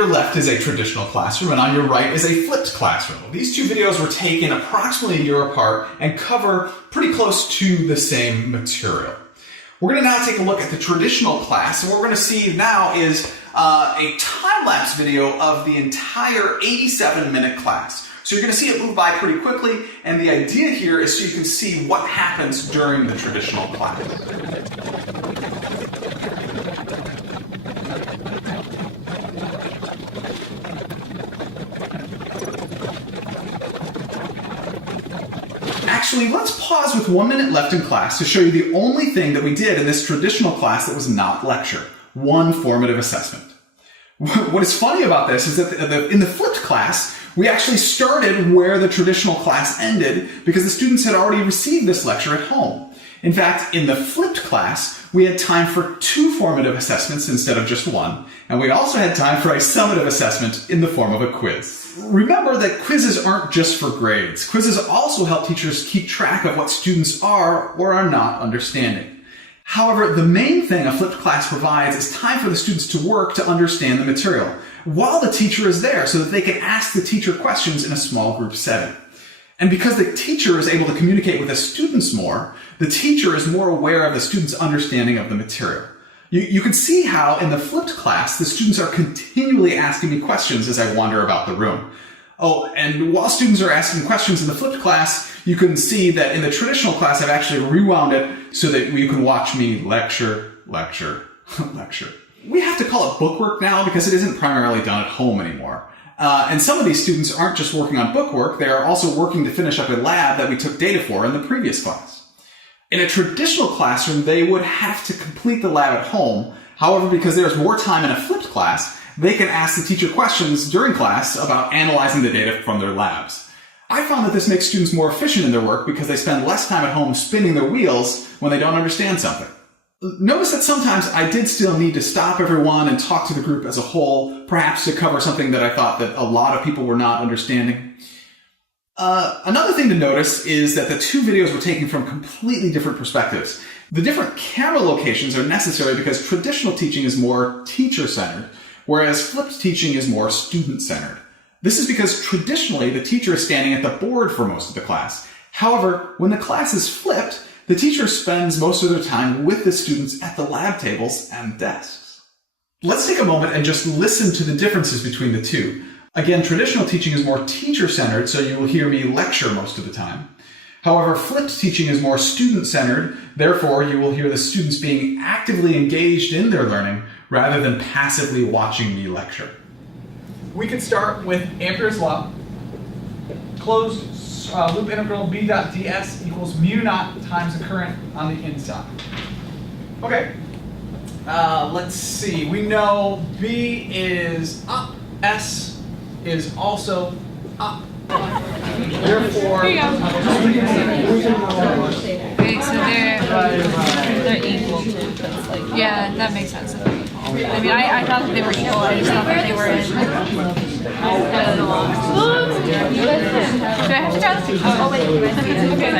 your left is a traditional classroom, and on your right is a flipped classroom. These two videos were taken approximately a year apart and cover pretty close to the same material. We're going to now take a look at the traditional class, and what we're going to see now is a time-lapse video of the entire 87-minute class. So you're going to see it move by pretty quickly, and the idea here is so you can see what happens during the traditional class. Actually, let's pause with 1 minute left in class to show you the only thing that we did in this traditional class that was not lecture: one formative assessment. What is funny about this is that in the flipped class, we actually started where the traditional class ended because the students had already received this lecture at home. In fact, in the flipped class, we had time for 2 formative assessments instead of just 1, and we also had time for a summative assessment in the form of a quiz. Remember that quizzes aren't just for grades. Quizzes also help teachers keep track of what students are or are not understanding. However, the main thing a flipped class provides is time for the students to work to understand the material, while the teacher is there so that they can ask the teacher questions in a small group setting. And because the teacher is able to communicate with the students more, the teacher is more aware of the students' understanding of the material. You can see how in the flipped class, the students are continually asking me questions as I wander about the room. Oh, and while students are asking questions in the flipped class, you can see that in the traditional class, I've actually rewound it so that you can watch me lecture, lecture, lecture. We have to call it bookwork now because it isn't primarily done at home anymore. And some of these students aren't just working on bookwork, they are also working to finish up a lab that we took data for in the previous class. In a traditional classroom, they would have to complete the lab at home. However, because there's more time in a flipped class, they can ask the teacher questions during class about analyzing the data from their labs. I found that this makes students more efficient in their work because they spend less time at home spinning their wheels when they don't understand something. Notice that sometimes I did still need to stop everyone and talk to the group as a whole, perhaps to cover something that I thought that a lot of people were not understanding. Another thing to notice is that the 2 videos were taken from completely different perspectives. The different camera locations are necessary because traditional teaching is more teacher-centered, whereas flipped teaching is more student-centered. This is because traditionally the teacher is standing at the board for most of the class. However, when the class is flipped, the teacher spends most of their time with the students at the lab tables and desks. Let's take a moment and just listen to the differences between the 2. Again, traditional teaching is more teacher-centered, so you will hear me lecture most of the time. However, flipped teaching is more student-centered, therefore you will hear the students being actively engaged in their learning rather than passively watching me lecture. We could start with Ampere's law. Closed loop integral B dot ds equals mu naught times the current on the inside. Okay, let's see. We know B is up, S is also up. Therefore, okay, so they're equal to, yeah, that makes sense. I mean, I thought that they were equal. I just thought that they were in. Do I have to try this? Oh, wait. Okay.